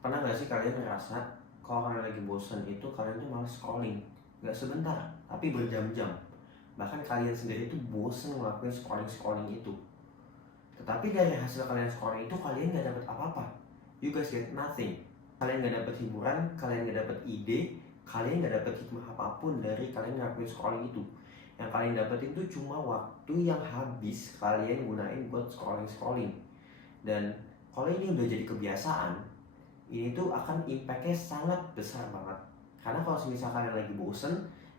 Pernah nggak sih kalian ngerasa kalau kalian lagi bosen itu kalian tuh malah scrolling, nggak sebentar, tapi berjam-jam. Bahkan kalian sendiri tuh bosen ngelakuin scrolling itu. Tetapi dari hasil kalian scrolling itu kalian nggak dapat apa-apa. You guys get nothing. Kalian nggak dapat hiburan, kalian nggak dapat ide, kalian nggak dapat hikmah apapun dari kalian ngelakuin scrolling itu. Yang kalian dapetin tuh cuma waktu yang habis kalian gunain buat scrolling. Dan kalau ini udah jadi kebiasaan, ini tuh akan impactnya sangat besar banget. Karena kalau misalnya kalian lagi bosen,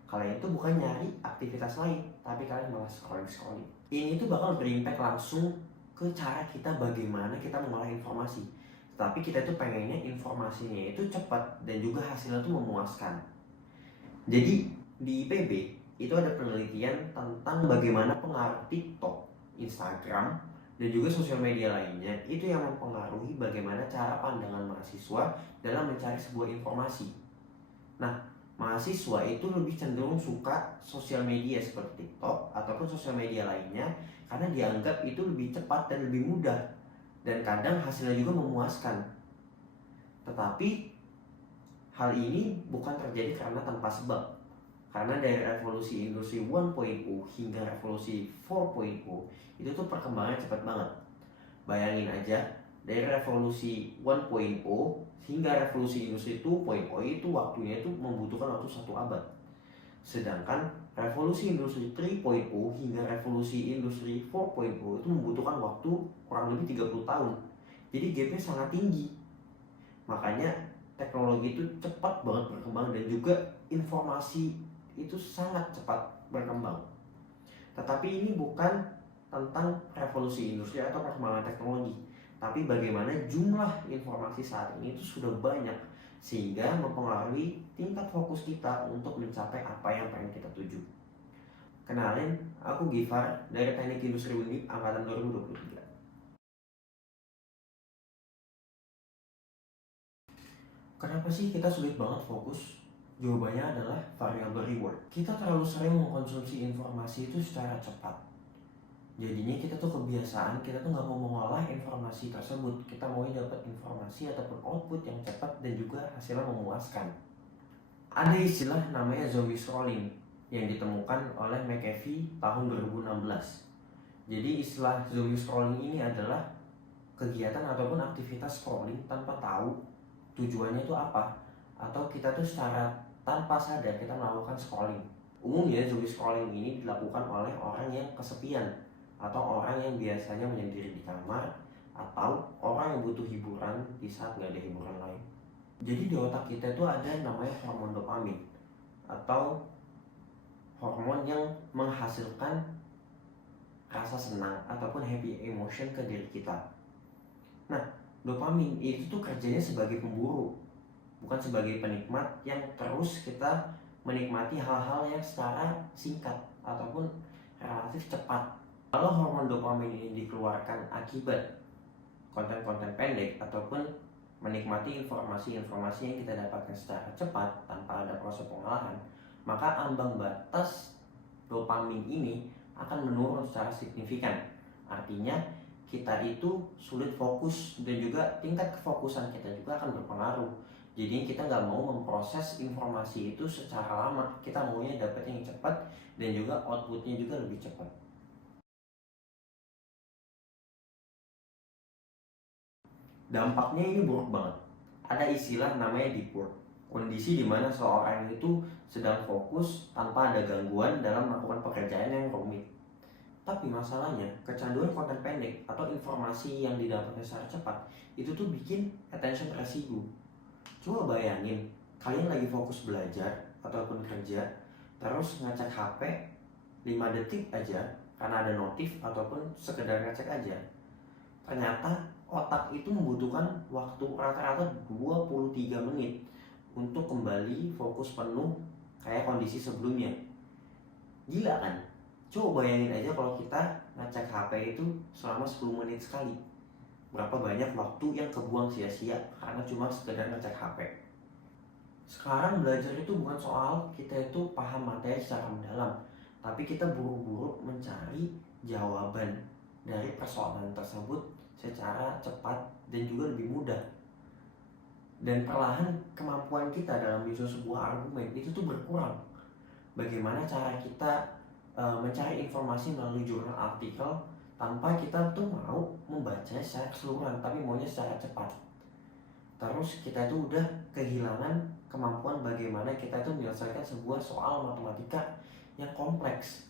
kalian tuh bukan nyari aktivitas lain, tapi kalian malah scrolling. Ini tuh bakal berimpact langsung ke cara kita bagaimana kita mengolah informasi. Tapi kita tuh pengennya informasinya itu cepat dan juga hasilnya tuh memuaskan. Jadi di IPB itu ada penelitian tentang bagaimana pengaruh TikTok, Instagram, dan juga sosial media lainnya itu yang mempengaruhi bagaimana cara pandangan mahasiswa dalam mencari sebuah informasi. Nah, mahasiswa itu lebih cenderung suka sosial media seperti TikTok ataupun sosial media lainnya karena dianggap itu lebih cepat dan lebih mudah dan kadang hasilnya juga memuaskan. Tetapi hal ini bukan terjadi karena tanpa sebab. Karena dari revolusi industri 1.0 hingga revolusi 4.0 itu tuh perkembangannya cepat banget. Bayangin aja, dari revolusi 1.0 hingga revolusi industri 2.0 itu waktunya itu membutuhkan waktu 1 abad. Sedangkan revolusi industri 3.0 hingga revolusi industri 4.0 itu membutuhkan waktu kurang lebih 30 tahun. Jadi gapnya sangat tinggi. Makanya teknologi itu cepat banget berkembang dan juga informasi itu sangat cepat berkembang. Tetapi ini bukan tentang revolusi industri atau perkembangan teknologi, tapi bagaimana jumlah informasi saat ini itu sudah banyak sehingga mempengaruhi tingkat fokus kita untuk mencapai apa yang pengen kita tuju. Kenalin, aku Gifar dari Teknik Industri Undip angkatan 2023. Kenapa sih kita sulit banget fokus? Jawabannya adalah variable reward. Kita terlalu sering mengkonsumsi informasi itu secara cepat. Jadinya kita tuh kebiasaan, kita tuh nggak mau mengolah informasi tersebut. Kita mau dapat informasi ataupun output yang cepat dan juga hasilnya memuaskan. Ada istilah namanya zombie scrolling yang ditemukan oleh McAfee tahun 2016. Jadi istilah zombie scrolling ini adalah kegiatan ataupun aktivitas scrolling tanpa tahu tujuannya itu apa, atau kita tuh secara tanpa sadar kita melakukan scrolling. Umumnya zombie scrolling ini dilakukan oleh orang yang kesepian atau orang yang biasanya menyendiri di kamar atau orang yang butuh hiburan di saat nggak ada hiburan lain. Jadi di otak kita itu ada namanya hormon dopamin atau hormon yang menghasilkan rasa senang ataupun happy emotion ke diri kita. Nah, dopamin itu tuh kerjanya sebagai pemburu, bukan sebagai penikmat yang terus kita menikmati hal-hal yang secara singkat ataupun relatif cepat. Kalau hormon dopamin ini dikeluarkan akibat konten-konten pendek ataupun menikmati informasi-informasi yang kita dapatkan secara cepat tanpa ada proses pengolahan, maka ambang batas dopamin ini akan menurun secara signifikan. Artinya kita itu sulit fokus dan juga tingkat kefokusan kita juga akan berpengaruh. Jadi kita nggak mau memproses informasi itu secara lama, kita maunya dapat yang cepat dan juga outputnya juga lebih cepat. Dampaknya ini buruk banget. Ada istilah namanya deep work, kondisi di mana seorang itu sedang fokus tanpa ada gangguan dalam melakukan pekerjaan yang rumit. Tapi masalahnya, kecanduan konten pendek atau informasi yang didapatkan secara cepat itu tuh bikin attention residu. Coba bayangin, kalian lagi fokus belajar ataupun kerja, terus ngecek HP 5 detik aja karena ada notif ataupun sekedar ngecek aja. Ternyata otak itu membutuhkan waktu rata-rata 23 menit untuk kembali fokus penuh kayak kondisi sebelumnya. Gila kan? Coba bayangin aja kalau kita ngecek HP itu selama 10 menit sekali. Berapa banyak waktu yang kebuang sia-sia karena cuma sekedar ngecek HP. Sekarang belajar itu bukan soal kita itu paham materi secara mendalam, tapi kita buru-buru mencari jawaban dari persoalan tersebut secara cepat dan juga lebih mudah. Dan perlahan kemampuan kita dalam menyusun sebuah argumen itu tuh berkurang. Bagaimana cara kita mencari informasi melalui jurnal artikel tanpa kita tuh mau membaca secara keseluruhan, tapi maunya secara cepat. Terus kita tuh udah kehilangan kemampuan bagaimana kita tuh menyelesaikan sebuah soal matematika yang kompleks.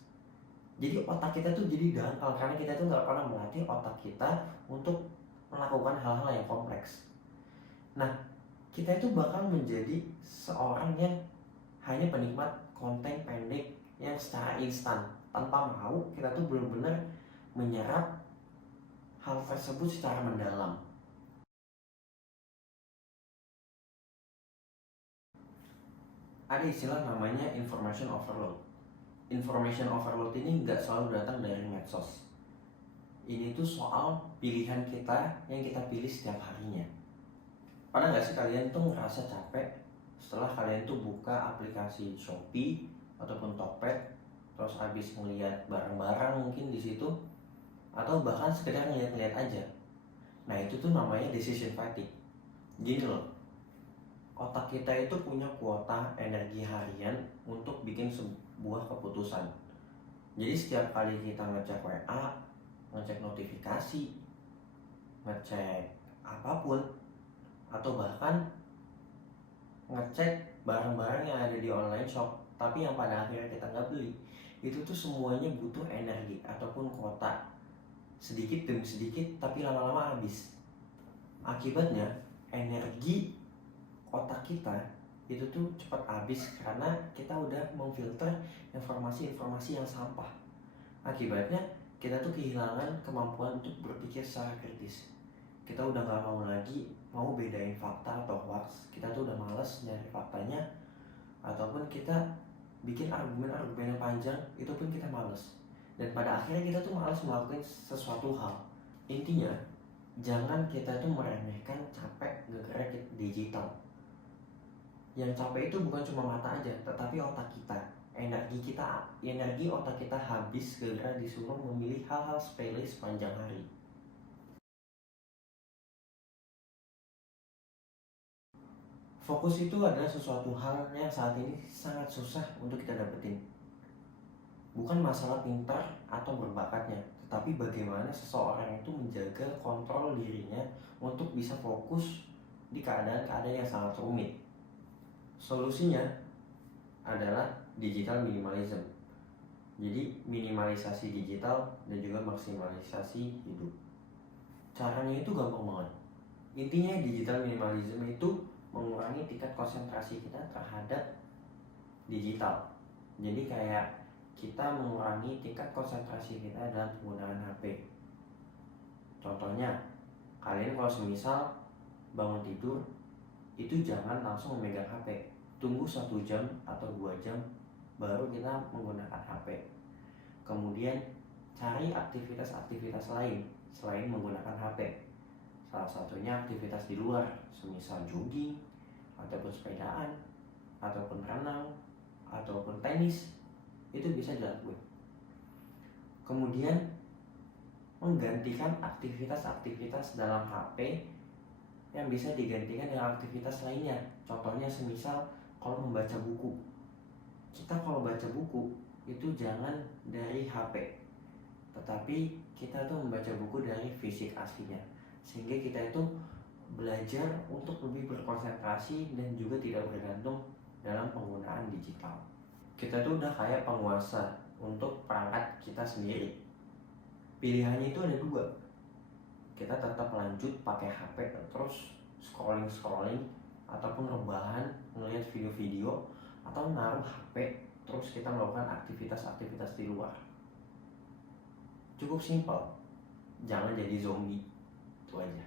Jadi otak kita tuh jadi dangkal karena kita tuh nggak pernah melatih otak kita untuk melakukan hal-hal yang kompleks. Nah, kita itu bakal menjadi seorang yang hanya penikmat konten pendek yang secara instan, tanpa mau kita tuh benar-benar menyerap hal tersebut secara mendalam. Ada istilah namanya information overload. Information overload ini nggak selalu datang dari medsos. Ini tuh soal pilihan kita yang kita pilih setiap harinya. Pernah nggak sih kalian tuh ngerasa capek setelah kalian tuh buka aplikasi Shopee ataupun Tokped, terus habis ngeliat barang-barang mungkin di situ, atau bahkan sekedar ngeliat-ngeliat aja. Nah itu tuh namanya decision fatigue. Gini loh, otak kita itu punya kuota energi harian untuk bikin sebuah keputusan. Jadi setiap kali kita ngecek WA, ngecek notifikasi, ngecek apapun, atau bahkan ngecek barang-barang yang ada di online shop tapi yang pada akhirnya kita nggak beli, itu tuh semuanya butuh energi ataupun kuota, sedikit demi sedikit tapi lama-lama habis. Akibatnya energi otak kita itu tuh cepat habis karena kita udah memfilter informasi-informasi yang sampah. Akibatnya kita tuh kehilangan kemampuan untuk berpikir secara kritis. Kita udah gak mau lagi mau bedain fakta atau hoax. Kita tuh udah males nyari faktanya, ataupun kita bikin argumen-argumen yang panjang, itu pun kita males. Dan pada akhirnya kita tuh males melakukan sesuatu hal. Intinya, jangan kita tuh meremehkan capek gara-gara digital. Yang capek itu bukan cuma mata aja, tetapi otak kita. Energi otak kita habis gara-gara disuruh memilih hal-hal sepele sepanjang hari. Fokus itu adalah sesuatu hal yang saat ini sangat susah untuk kita dapetin. Bukan masalah pintar atau berbakatnya, tetapi bagaimana seseorang itu menjaga kontrol dirinya untuk bisa fokus di keadaan-keadaan yang sangat rumit. Solusinya adalah digital minimalism. Jadi minimalisasi digital dan juga maksimalisasi hidup. Caranya itu gampang banget. Intinya digital minimalism itu mengurangi tingkat konsentrasi kita terhadap digital. Jadi kayak kita mengurangi tingkat konsentrasi kita dalam penggunaan HP. Contohnya, kalian kalau semisal bangun tidur itu jangan langsung memegang HP, tunggu 1 jam atau 2 jam baru kita menggunakan HP. Kemudian cari aktivitas-aktivitas lain selain menggunakan HP. Salah satunya aktivitas di luar, semisal jogging, ataupun sepedaan, ataupun renang, ataupun tenis, itu bisa dilakukan. Kemudian menggantikan aktivitas-aktivitas dalam HP yang bisa digantikan dengan aktivitas lainnya. Contohnya semisal kalau membaca buku, kita kalau baca buku itu jangan dari HP, tetapi kita tuh membaca buku dari fisik aslinya, sehingga kita itu belajar untuk lebih berkonsentrasi dan juga tidak bergantung dalam penggunaan digital. Kita tuh udah kayak penguasa untuk perangkat kita sendiri. Pilihannya itu ada 2. Kita tetap lanjut pakai HP terus scrolling ataupun rebahan ngelihat video-video, atau naruh HP terus kita melakukan aktivitas-aktivitas di luar. Cukup simpel, jangan jadi zombie, itu aja.